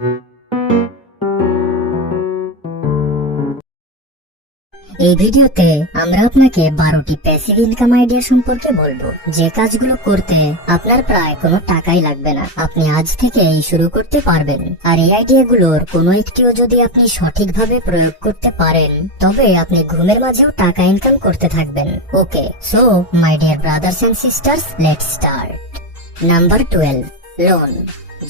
এই ভিডিওতে আমরা আপনাকে 12টি প্যাসিভ ইনকাম আইডিয়া সম্পর্কে বলবো, যে কাজগুলো করতে আপনার প্রায় কোনো টাকাই লাগবে না। আপনি আজ থেকেই শুরু করতে পারবেন। আর এই আইডিয়াগুলোর কোনো একটিও যদি আপনি সঠিকভাবে প্রয়োগ করতে পারেন, তবে আপনি ঘুমের মাঝেও টাকা ইনকাম করতে থাকবেন। Okay, so my dear brothers and sisters, let's start. Number 12, loan.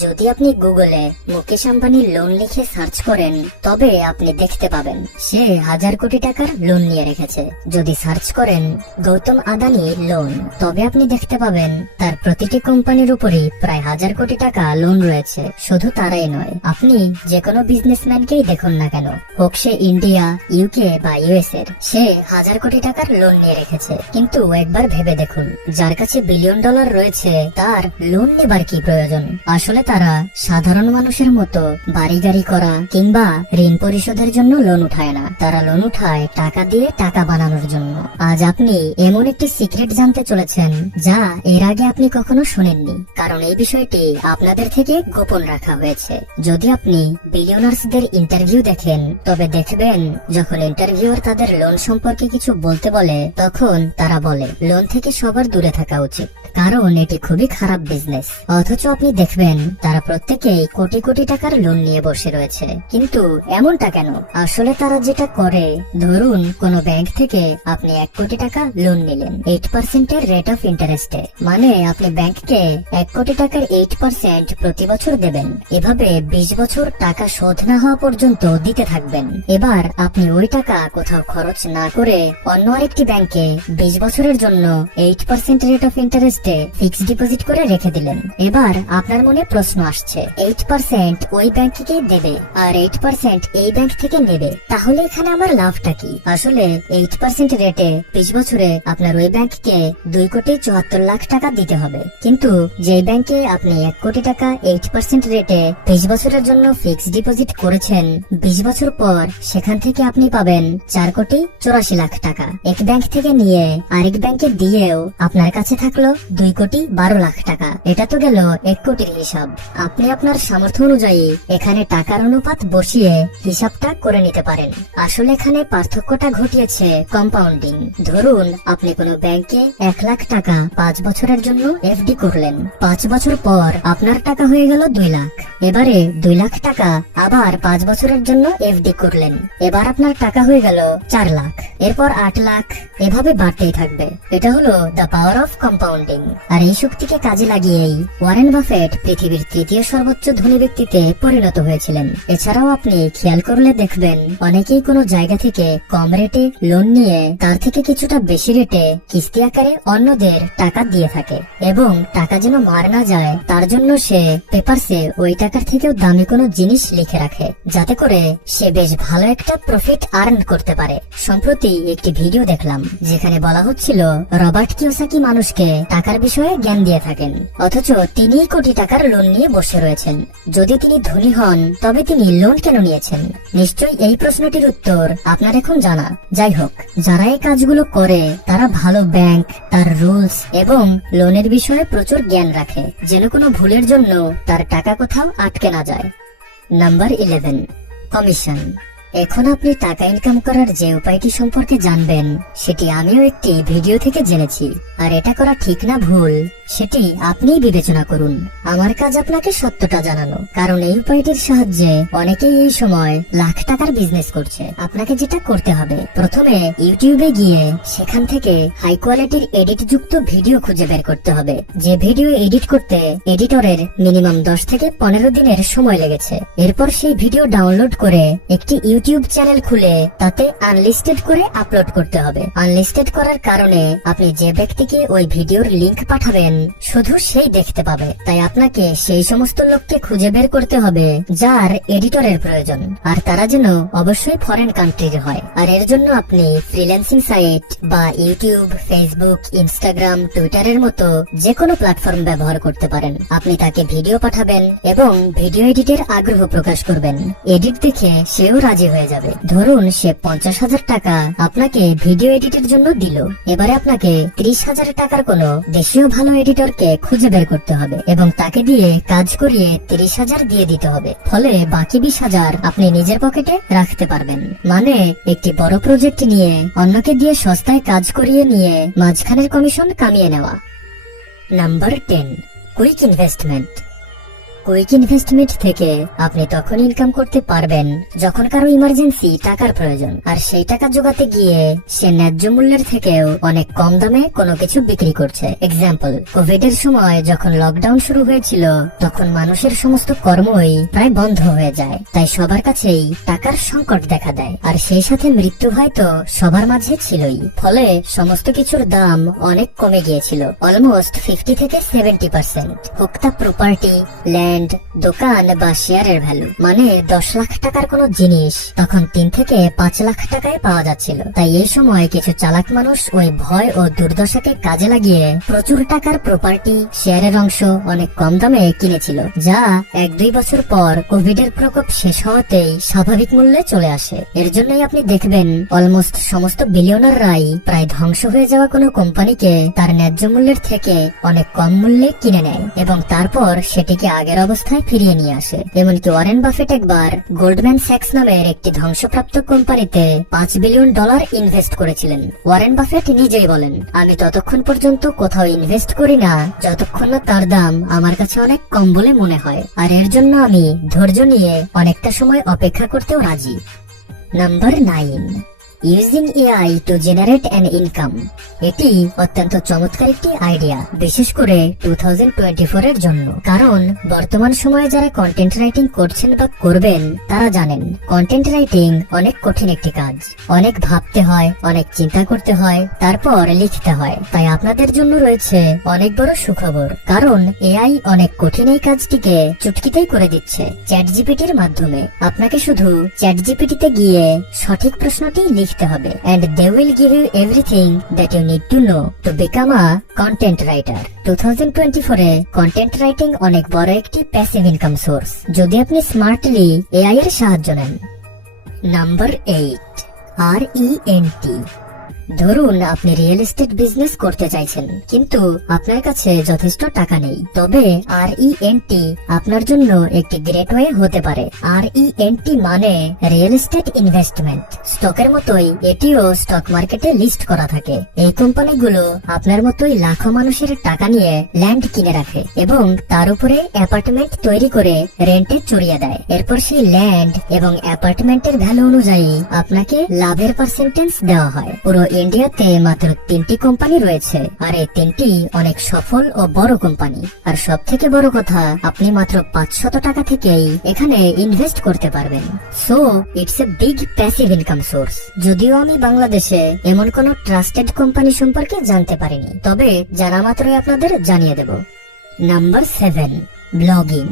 যদি আপনি গুগলে মুকেশ আম্বানির লোন লিখে সার্চ করেন, তবে আপনি দেখতে পাবেন সে 1000 কোটি টাকার লোন নিয়ে রেখেছে। যদি সার্চ করেন গৌতম আদানি লোন, তবে আপনি দেখতে পাবেন তার প্রতিটি কোম্পানির উপরই প্রায় 1000 কোটি টাকা লোন রয়েছে। শুধু তারাই নয়, আপনি যে কোনো বিজনেসম্যানকেই দেখুন না কেন, হোক সে ইন্ডিয়া, ইউকে বা ইউএস এর, সে 1000 কোটি টাকার লোন নিয়ে রেখেছে। কিন্তু একবার ভেবে দেখুন, যার কাছে বিলিয়ন ডলার রয়েছে তার লোন নেবার কি প্রয়োজন? আসলে তারা সাধারণ মানুষের মতো বাড়ি গাড়ি করা কিংবা ঋণ পরিশোধের জন্য লোন উঠায় না, তারা লোন উঠায় টাকা দিয়ে টাকা বানানোর জন্য। আজ আপনি এমন একটি সিক্রেট জানতে চলেছেন যা এর আগে আপনি কখনো শুনেননি, কারণ এই বিষয়টি আপনাদের থেকে গোপন রাখা হয়েছে। যদি আপনি বিলিয়নার্সদের ইন্টারভিউ দেখেন, তবে দেখবেন যখন ইন্টারভিউয়ার তাদের লোন সম্পর্কে কিছু বলতে বলে, তখন তারা বলে লোন থেকে সবার দূরে থাকা উচিত, কারণ এটি খুবই খারাপ বিজনেস। অথচ আপনি দেখবেন তারা প্রত্যেকেই কোটি কোটি টাকার লোন নিয়ে বসে রয়েছে। কিন্তু এমনটা কেন? আসলে তারা যেটা করে, ধরুন কোন ব্যাংক থেকে আপনি 1 কোটি টাকা লোন নিলেন 8% এর রেট অফ ইন্টারেস্টে, মানে আপনি ব্যাংককে 1 কোটি টাকার 8% প্রতি বছর দেবেন। এভাবে 20 বছর টাকা শোধ না হওয়া পর্যন্ত দিতে থাকবেন। এবার আপনি ওই টাকা কোথাও খরচ না করে অন্য আরেকটি ব্যাংকে 20 বছরের জন্য 8% রেট অফ ইন্টারেস্টে ফিক্সড ডিপোজিট করে রেখে দিলেন। এবার আপনার মনে প্রশ্ন আসছে, 8% ওই ব্যাংককে দেবে আর 8% এই ব্যাংক থেকে নেবে, তাহলে এখানে আমার লাভটা কি? আসলে 8% রেটে 20 বছরে আপনার ওই ব্যাংককে 2,74,00,000 টাকা দিতে হবে। কিন্তু যে ব্যাংকে আপনি 1 কোটি টাকা 8% রেটে 20 বছরের জন্য ফিক্সড ডিপোজিট করেছেন, 20 বছর পর সেখান থেকে আপনি পাবেন 4,84,00,000 টাকা। এক ব্যাংক থেকে নিয়ে আরেক ব্যাংকে দিয়েও আপনার কাছে থাকলো 2,12,00,000 টাকা। এটা তো গেল 1 কোটির হিসাব। আপনি আপনার সামর্থ্য অনুযায়ী এখানে টাকার অনুপাত বসিয়ে হিসাবটা করে নিতে পারেন। আসলে এখানে পার্থক্যটা ঘটিয়েছে কম্পাউন্ডিং। ধরুন আপনি কোনো ব্যাংকে 1 লাখ টাকা 5 বছরের জন্য এফডি করলেন। 5 বছর পর আপনার টাকা হয়ে গেল 2 লাখ। এবারে 2 লাখ টাকা আবার 5 বছরের জন্য এফডি করলেন। এবার আপনার টাকা হয়ে গেল 4 লাখ, এরপর 8 লাখ, এভাবে বাড়তেই থাকবে। এটা হলো দ্য পাওয়ার অফ কম্পাউন্ডিং। আর এই শক্তিকে কাজে লাগিয়েই ওয়ারেন বাফেট পৃথিবীর 3য় সর্বোচ্চ ধনী ব্যক্তিতে পরিণত হয়েছিলেন। এছাড়াও আপনি খেয়াল করলে দেখবেন অনেকেই কোনো জায়গা থেকে কম রেটে লোন নিয়ে তার থেকে কিছুটা বেশি রেটে কিস্তি আকারে অন্যদের টাকা দিয়ে থাকে, এবং টাকা যেন মার না যায় তার জন্য সে পেপারসে ওই টাকার থেকেও দামি কোনো জিনিস লিখে রাখে, যাতে করে সে বেশ ভালো একটা প্রফিট আর্ন করতে পারে। সম্প্রতি একটি ভিডিও দেখলাম যেখানে বলা হচ্ছিল রবার্ট কিওসাকি মানুষকে টাকার বিষয়ে জ্ঞান দিয়ে থাকেন, অথচ তিনি কোটি টাকার লোন নিয়ে বসে রয়েছেন। যদি তিনি ধনী হন, তবে তিনি লোন কেন নিয়েছেন? নিশ্চয়ই এই প্রশ্নটির উত্তর আপনার এখন জানা। যাই হোক, যারা এই কাজগুলো করে তারা ভালো ব্যাংক, তার রুলস এবং লোনের বিষয়ে প্রচুর জ্ঞান রাখে, যেন কোনো ভুলের জন্য তার টাকা কোথাও আটকে না যায়। Number 11, commission. এখন আপনি টাকা ইনকাম করার যে উপায়টি সম্পর্কে জানবেন, সেটি আমিও একটি ভিডিও থেকে জেনেছি। আর এটা করা ঠিক না ভুল সেটি আপনিই বিবেচনা করুন। আমার কাজ আপনাকে সত্যটা জানানো, কারণ এই উপায়টির সাহায্যে অনেকেই এই সময় লাখ টাকার বিজনেস করছে। আপনাকে যেটা করতে হবে, প্রথমে ইউটিউবে গিয়ে সেখান থেকে হাই কোয়ালিটির এডিট যুক্ত ভিডিও খুঁজে বের করতে হবে। যে ভিডিও এডিট করতে এডিটরের মিনিমাম 10 থেকে 15 দিনের সময় লেগেছে। এরপর সেই ভিডিও ডাউনলোড করে একটি ইউটিউব চ্যানেল খুলে তাতে আনলিস্টেড করে আপলোড করতে হবে। আনলিস্টেড করার কারণে আপনি যে ব্যক্তিকে ওই ভিডিওর লিংক পাঠাবেন, শুধু সেই দেখতে পাবে। তাই আপনাকে সেই সমস্ত লোককে খুঁজে বের করতে হবে যার এডিটরের প্রয়োজন, আর তারা যেন অবশ্যই ফরেন কান্ট্রির হয়। আর এর জন্য আপনি ফ্রিল্যান্সিং সাইট বা ইউটিউব, ফেসবুক, ইনস্টাগ্রাম, টুইটারের মতো যে কোনো প্ল্যাটফর্ম ব্যবহার করতে পারেন। আপনি তাকে ভিডিও পাঠাবেন এবং ভিডিও এডিটের আগ্রহ প্রকাশ করবেন। এডিট দেখে সেও রাজি হয়ে যাবে। ধরুন সে 50,000 টাকা আপনাকে ভিডিও এডিটের জন্য দিল, এবারে আপনাকে 30,000 টাকার কোনো দেশীয় ভালো এডিটরকে খুঁজে বের করতে হবে এবং তাকে দিয়ে কাজ করিয়ে 30,000 দিয়ে দিতে হবে। ফলে বাকি 20,000 আপনি নিজের পকেটে রাখতে পারবেন। মানে একটি বড় প্রজেক্ট নিয়ে অন্যকে দিয়ে সস্তায় কাজ করিয়ে নিয়ে মাঝখানের কমিশন কামিয়ে নেওয়া। Number 10, quick investment. Quick investment থেকে আপনি তখন ইনকাম করতে পারবেন যখন কারো ইমার্জেন্সি টাকার প্রয়োজন, আর সেই টাকা জোগাতে গিয়ে সে ন্যায্য মূল্যের থেকেও অনেক কম দামে কোনো কিছু বিক্রি করছে। এক্সাম্পল, কোভিড এর সময় যখন লকডাউন শুরু হয়েছিল তখন মানুষের সমস্ত কর্মই প্রায় বন্ধ হয়ে যায়, তাই সবার কাছেই টাকার সংকট দেখা দেয়, আর সেই সাথে মৃত্যু হয়তো সবার মাঝে ছিলই। ফলে সমস্ত কিছুর দাম অনেক কমে গিয়েছিল, অলমোস্ট 50 থেকে 70%। হোক তা প্রপার্টি, ল্যান্ড, দোকান বা শেয়ারের ভ্যালু। মানে 10 লাখ টাকার কোনো জিনিস তখন 3 থেকে 5 লাখ টাকায় পাওয়া যাচ্ছিল। তাই এই সময় কিছু চালাক মানুষ ওই ভয় ও দুর্দশাকে কাজে লাগিয়ে প্রচুর টাকার প্রপার্টি, শেয়ারের অংশ অনেক কম দামে কিনেছিল, যা 1-2 বছর পর কোভিড এর প্রকোপ শেষ হওয়াতেই স্বাভাবিক মূল্যে চলে আসে। এর জন্যই আপনি দেখবেন অলমোস্ট সমস্ত বিলিয়নাররাই প্রায় ধ্বংস হয়ে যাওয়া কোনো কোম্পানিকে তার ন্যায্য মূল্যের থেকে অনেক কম মূল্যে কিনে নেয় এবং তারপর সেটিকে আগের অবস্থায় ফিরিয়ে নিয়ে আসে। এমনকি ওয়ারেন বাফেট একবার গোল্ডম্যান স্যাক্স নামের একটি ধ্বংসপ্রাপ্ত কোম্পানিতে $5 বিলিয়ন ইনভেস্ট করেছিলেন। ওয়ারেন বাফেট নিজেই বলেন, আমি ততক্ষণ পর্যন্ত কোথাও ইনভেস্ট করি না যতক্ষণ না তার দাম আমার কাছে অনেক কম বলে মনে হয়, আর এর জন্য আমি ধৈর্য নিয়ে অনেকটা সময় অপেক্ষা করতেও রাজি। Number 9, using AI to generate an income. এটি অত্যন্ত চমৎকার একটি আইডিয়া, বিশেষ করে 2024 এর জন্য। কারণ বর্তমান সময়ে যারা কন্টেন্ট রাইটিং করছেন বা করবেন তারা জানেন কন্টেন্ট রাইটিং অনেক কঠিন একটি কাজ। অনেক ভাবতে হয়, অনেক চিন্তা করতে হয়, তারপর লিখতে হয়। তাই আপনাদের জন্য রয়েছে অনেক বড় সুখবর, কারণ এআই অনেক কঠিন এই কাজটিকে চুটকিতেই করে দিচ্ছে চ্যাটজিপিটির মাধ্যমে। আপনাকে শুধু চ্যাটজিপিটিতে গিয়ে সঠিক প্রশ্নটি লিখতে হবে and they will give you everything that you need to know to become a content writer. 2024 A content writing অনেক বড় একটি প্যাসিভ ইনকাম সোর্স, যদি আপনি স্মার্টলি এআই এর সাহায্য নেন। Number 8, RENT। ধরুন আপনি রিয়েল এস্টেট বিজনেস করতে চাইছেন, কিন্তু আপনার কাছে যথেষ্ট টাকা নেই, তবে RENT আপনার জন্য একটি গ্রেট ওয়ে হতে পারে। RENT মানে রিয়েল এস্টেট ইনভেস্টমেন্ট। স্টকের মতোই এটিও স্টক মার্কেটে লিস্ট করা থাকে। এই কোম্পানিগুলো আপনার মতোই লাখো মানুষের টাকা নিয়ে ল্যান্ড কিনে রাখে এবং তার উপরে অ্যাপার্টমেন্ট তৈরি করে রেন্টে চড়িয়ে দেয়। এরপর সেই ল্যান্ড এবং অ্যাপার্টমেন্টের ভ্যালু অনুযায়ী আপনাকে লাভের পার্সেন্টেজ দেওয়া হয়। পুরো ইন্ডিয়াতে মাত্র 3টি কোম্পানি রয়েছে, আর এই 3টি অনেক সফল ও বড় কোম্পানি। আর সব থেকে বড় কথা, আপনি মাত্র 500 টাকা থেকেই এখানে ইনভেস্ট করতে পারবেন। So it's a big passive income source. যদিও আমি বাংলাদেশে এমন কোন ট্রাস্টেড কোম্পানি সম্পর্কে জানতে পারিনি, তবে জানা মাত্রই আপনাদের জানিয়ে দেব। Number 7, blogging.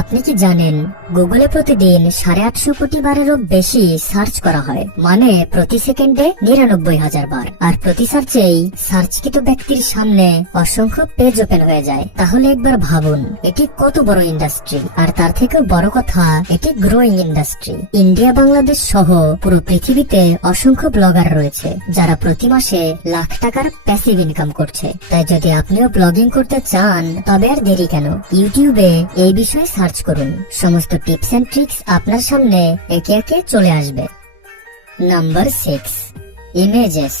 আপনি কি জানেন গুগলে প্রতিদিন 850 কোটি বারেরও বেশি সার্চ করা হয়, মানে প্রতি সেকেন্ডে 99,000 বার। আর প্রতি সার্চেই সার্চকৃত ব্যক্তির সামনে অসংখ্য পেজ ওপেন হয়ে যায়। তাহলে একবার ভাবুন এটি কত বড় ইন্ডাস্ট্রি, আর তার থেকেও বড় কথা এটি গ্রোয়িং ইন্ডাস্ট্রি। ইন্ডিয়া, বাংলাদেশ সহ পুরো পৃথিবীতে অসংখ্য ব্লগার রয়েছে যারা প্রতি মাসে লাখ টাকার প্যাসিভ ইনকাম করছে। তাই যদি আপনিও ব্লগিং করতে চান তবে আর দেরি কেন, ইউটিউবে এই বিষয়ে সার্চ করুন। সমস্ত টিপস এন্ড ট্রিক্স আপনার সামনে একে একে চলে আসবে। Number 6, images.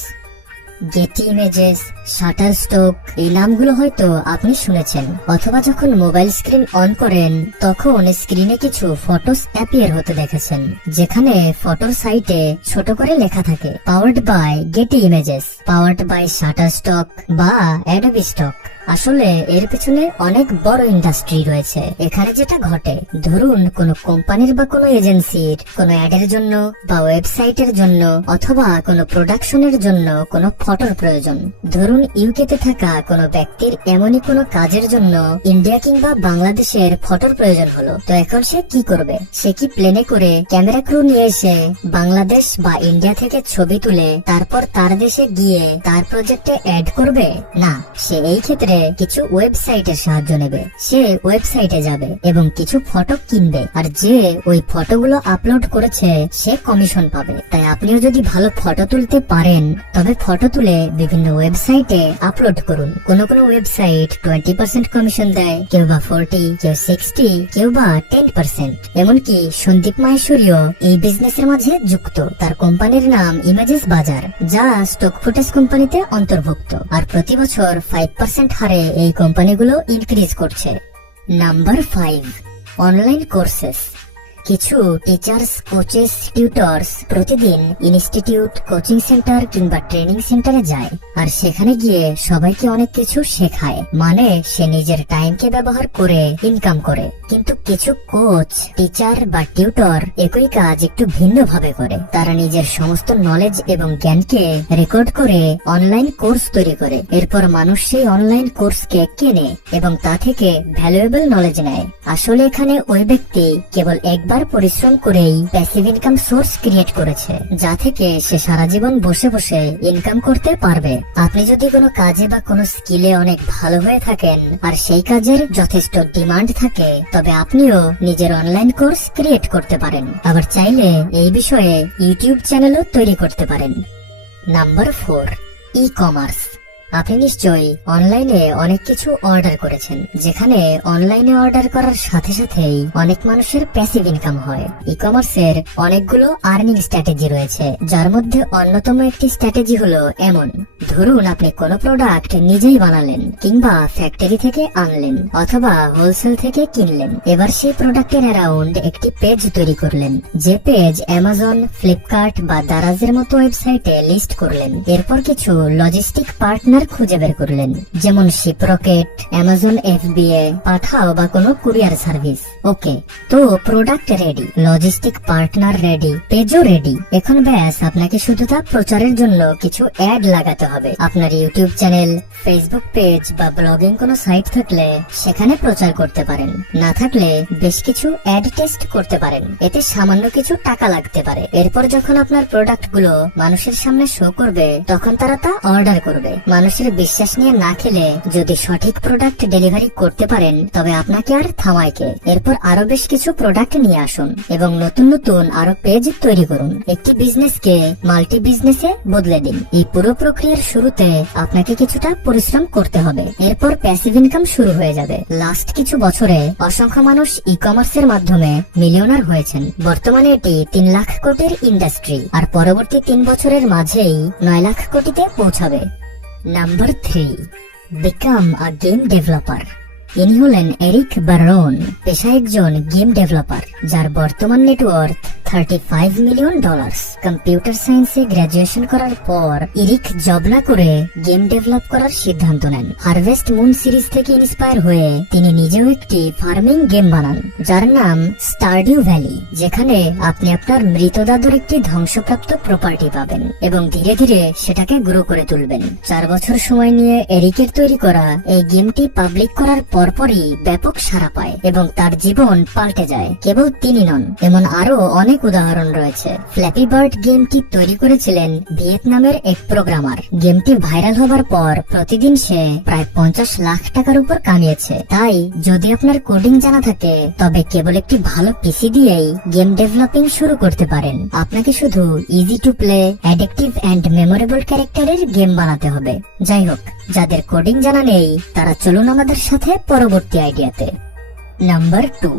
Getty images, Shutterstock, এই নামগুলো হয়তো আপনি শুনেছেন, অথবা যখন মোবাইল স্ক্রিন অন করেন তখন স্ক্রিনে কিছু ফটোস অ্যাপিয়ার হতে দেখেছেন, যেখানে ফটোর সাইটে ছোট করে লেখা থাকে powered by Getty Images, powered by Shutterstock বা অ্যাডোবি স্টক। আসলে এর পেছনে অনেক বড় ইন্ডাস্ট্রি রয়েছে। এখানে যেটা ঘটে, ধরুন কোন কোম্পানির বা কোনো এজেন্সির কোনো অ্যাডের জন্য বা ওয়েবসাইটের জন্য অথবা কোনো প্রোডাকশনের জন্য কোনো ফটোর প্রয়োজন। ধরুন ইউকেতে থাকা কোনো ব্যক্তির এমনই কোনো কাজের জন্য ইন্ডিয়া কিংবা বাংলাদেশের ফটোর প্রয়োজন হলো, তো এখন সে কি করবে? সে কি প্লেনে করে ক্যামেরা ক্রু নিয়ে এসে বাংলাদেশ বা ইন্ডিয়া থেকে ছবি তুলে তারপর তার দেশে গিয়ে তার প্রজেক্টে অ্যাড করবে? না, সে এই ক্ষেত্রে বাইরে কিছু ওয়েবসাইটের সাহায্য নেবে। সে ওয়েবসাইটে যাবে এবং কিছু ফটো কিনবে, আর যে ওই ফটোগুলো আপলোড করেছে সে কমিশন পাবে। তাই আপনিও যদি ভালো ফটো তুলতে পারেন তবে ফটো তুলে বিভিন্ন ওয়েবসাইটে আপলোড করুন। কোনো ওয়েবসাইট 20% কমিশন দেয়, কেউ বা 40, কেউ 60, কেউ বা 10%। এমনকি সন্দীপ মাহেশ্বরীও এই বিজনেসের মাঝে যুক্ত। তার কোম্পানির নাম ইমেজেস বাজার, যা স্টক ফুটেজ কোম্পানিতে অন্তর্ভুক্ত, আর প্রতি বছর 5% হারে এই কোম্পানিগুলো ইনক্রিজ করছে। Number 5, online courses. কিছু টিচার্স, কোচেস, টিউটর্স প্রতিদিন ইনস্টিটিউট, কোচিং সেন্টার কিংবা ট্রেনিং সেন্টারে যায়, আর সেখানে গিয়ে সবাইকে অনেক কিছু শেখায়। মানে সে নিজের টাইমকে ব্যবহার করে ইনকাম করে। কিন্তু কিছু কোচ, টিচার বা টিউটর একই কাজ একটু ভিন্ন ভাবে করে। তারা নিজের সমস্ত নলেজ এবং জ্ঞানকে রেকর্ড করে অনলাইন কোর্স তৈরি করে। এরপর মানুষ সেই অনলাইন কোর্সকে কেনে এবং তা থেকে ভ্যালুয়েবল নলেজ নেয়। আসলে এখানে ওই ব্যক্তি কেবল একবার পরিশ্রম করেই প্যাসিভ ইনকাম সোর্স ক্রিয়েট করেছে, যা থেকে সে সারা জীবন বসে বসে ইনকাম করতে পারবে। আপনি যদি কোনো কাজে বা কোনো স্কিলে অনেক ভালো হয়ে থাকেন আর সেই কাজের যথেষ্ট ডিমান্ড থাকে, তবে আপনিও নিজের অনলাইন কোর্স ক্রিয়েট করতে পারেন। আবার চাইলে এই বিষয়ে ইউটিউব চ্যানেলও তৈরি করতে পারেন। Number 4, e commerce. আপনি নিশ্চয়ই অনলাইনে অনেক কিছু অর্ডার করেছেন, যেখানে অনলাইনে অর্ডার করার সাথে সাথেই অনেক মানুষের প্যাসিভ ইনকাম হয়। ই কমার্সের অনেকগুলো আর্নিং স্ট্র্যাটেজি রয়েছে, যার মধ্যে অন্যতম একটি স্ট্র্যাটেজি হলো এমন: ধরুন আপনি কোনো প্রোডাক্ট নিজেই বানালেন কিংবা ফ্যাক্টরি থেকে আনলেন অথবা হোলসেল থেকে কিনলেন। এবার সেই প্রোডাক্টের অ্যারাউন্ড একটি পেজ তৈরি করলেন, যে পেজ অ্যামাজন, ফ্লিপকার্ট বা দারাজের মতো ওয়েবসাইটে লিস্ট করলেন। এরপর কিছু লজিস্টিক পার্টনার খুঁজে বের করলেন, যেমন শিপরকেট, অ্যামাজন FBA, পাঠাও বা কোনো কুরিয়ার সার্ভিস। ওকে, তো product ready, logistic partner ready, পেজও রেডি। এখন ব্যাস আপনাকে শুধু তা প্রচারের জন্য কিছু অ্যাড লাগাতে হবে। আপনার ইউটিউব চ্যানেল, ফেসবুক পেজ বা ব্লগিং কোনো সাইট থাকলে সেখানে প্রচার করতে পারেন। না থাকলে বেশ কিছু অ্যাড টেস্ট করতে পারেন, এতে সামান্য কিছু টাকা লাগতে পারে। এরপর যখন আপনার প্রোডাক্ট গুলো মানুষের সামনে শো করবে, তখন তারা তা অর্ডার করবে। মানুষের বিশ্বাস নিয়ে না খেলে যদি সঠিক প্রোডাক্ট ডেলিভারি করতে পারেন, তবে আপনাকে আর থামায় কে? এরপর আরো বেশ কিছু প্রোডাক্ট নিয়ে আসুন এবং নতুন নতুন আরো পেজ তৈরি করুন। একটি বিজনেসকে মাল্টি বিজনেসে বদলে দিন। এই পুরো প্রক্রিয়ার শুরুতে আপনাকে কিছুটা পরিশ্রম করতে হবে, এরপর প্যাসিভ ইনকাম শুরু হয়ে যাবে। লাস্ট কিছু বছরে অসংখ্য মানুষ ই কমার্সের মাধ্যমে মিলিয়নার হয়েছেন। বর্তমানে এটি 3 লাখ কোটির ইন্ডাস্ট্রি, আর পরবর্তী 3 বছরের মাঝেই 9 লাখ কোটিতে পৌঁছাবে। Number 3, become a game developer. ইনি হলেন এরিক বারন, পেশায় একজন গেম ডেভেলপার, যার বর্তমান নেটওয়ার্থ $35 মিলিয়ন। কম্পিউটার সায়েন্সে গ্রাজুয়েশন করার পর এরিক জব না করে গেম ডেভেলপ করার সিদ্ধান্ত নেন। হারভেস্ট মুন সিরিজ থেকে ইন্সপায়ার হয়ে তিনি নিজেও একটি ফার্মিং গেম বানান, যার নাম স্টারডিউ ভ্যালি, যেখানে আপনি আপনার মৃত দাদুর একটি ধ্বংসপ্রাপ্ত প্রপার্টি পাবেন এবং ধীরে ধীরে সেটাকে গ্রো করে তুলবেন। 4 বছর সময় নিয়ে এরিকের তৈরি করা এই গেমটি পাবলিক করার পরপরই ব্যাপক সাড়া পায় এবং তার জীবন পাল্টে যায়। কেবল তিনি নন, এমন আরো অনেক উদাহরণ রয়েছে। ফ্ল্যাপি বার্ড গেমটি তৈরি করেছিলেন ভিয়েতনামের এক প্রোগ্রামার। গেমটি ভাইরাল হবার পর প্রতিদিন সে প্রায় 50 লাখ টাকার উপর কামিয়েছে। তাই যদি আপনার কোডিং জানা থাকে, তবে কেবল একটি ভালো পিসি দিয়েই গেম ডেভেলপিং শুরু করতে পারেন। আপনাকে শুধু easy to play, addictive and memorable ক্যারেক্টারের গেম বানাতে হবে। যাই হোক, যাদের কোডিং জানা নেই তারা চলুন আমাদের সাথে পরবর্তী আইডিয়াতে। Number 2,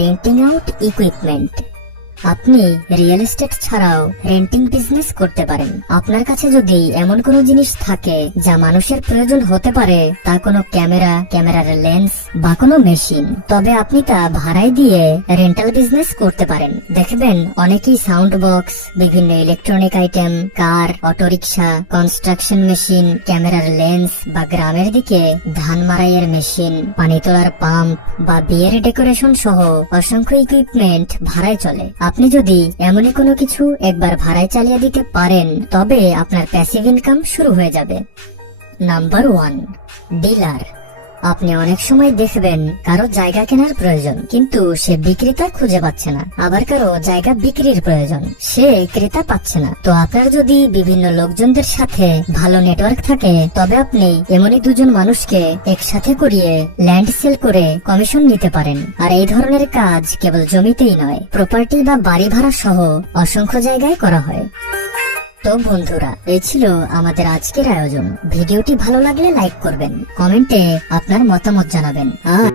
renting out equipment. আপনি রিয়েল এস্টেট ছাড়াও রেন্টিং বিজনেস করতে পারেন। আপনার কাছে যদি এমন কোনো জিনিস থাকে যা মানুষের প্রয়োজন হতে পারে, তা কোনো ক্যামেরা, ক্যামেরার লেন্স বা কোনো মেশিন, তবে আপনি তা ভাড়ায় দিয়ে রেন্টাল বিজনেস করতে পারেন। দেখবেন অনেকেই সাউন্ড বক্স, বিভিন্ন ইলেকট্রনিক আইটেম, কার, অটোরিকশা, কনস্ট্রাকশন মেশিন, ক্যামেরার লেন্স বা গ্রামের দিকে ধান মারাইয়ের মেশিন, পানি তোলার পাম্প বা বিয়ের ডেকোরেশন সহ অসংখ্য ইকুইপমেন্ট ভাড়ায় চলে। আপনি যদি এমনই কোনো কিছু একবার ভাড়ায় চালিয়ে দিতে পারেন, তবে আপনার প্যাসিভ ইনকাম শুরু হয়ে যাবে। Number 1, dealer. আপনি অনেক সময় দেখবেন কারো জায়গা কেনার প্রয়োজন, কিন্তু সে বিক্রেতা খুঁজে পাচ্ছে না। আবার কারো জায়গা বিক্রির প্রয়োজন, সে ক্রেতা পাচ্ছে না। তো আপনার যদি বিভিন্ন লোকজনদের সাথে ভালো নেটওয়ার্ক থাকে, তবে আপনি এমনই দুজন মানুষকে একসাথে করিয়ে ল্যান্ড সেল করে কমিশন নিতে পারেন। আর এই ধরনের কাজ কেবল জমিতেই নয়, প্রপার্টি বা বাড়ি ভাড়া সহ অসংখ্য জায়গায় করা হয়। তো বন্ধুরা, এই ছিল আমাদের আজকের আয়োজন। ভিডিওটি ভালো লাগলে লাইক করবেন, কমেন্টে আপনার মতামত জানাবেন। আর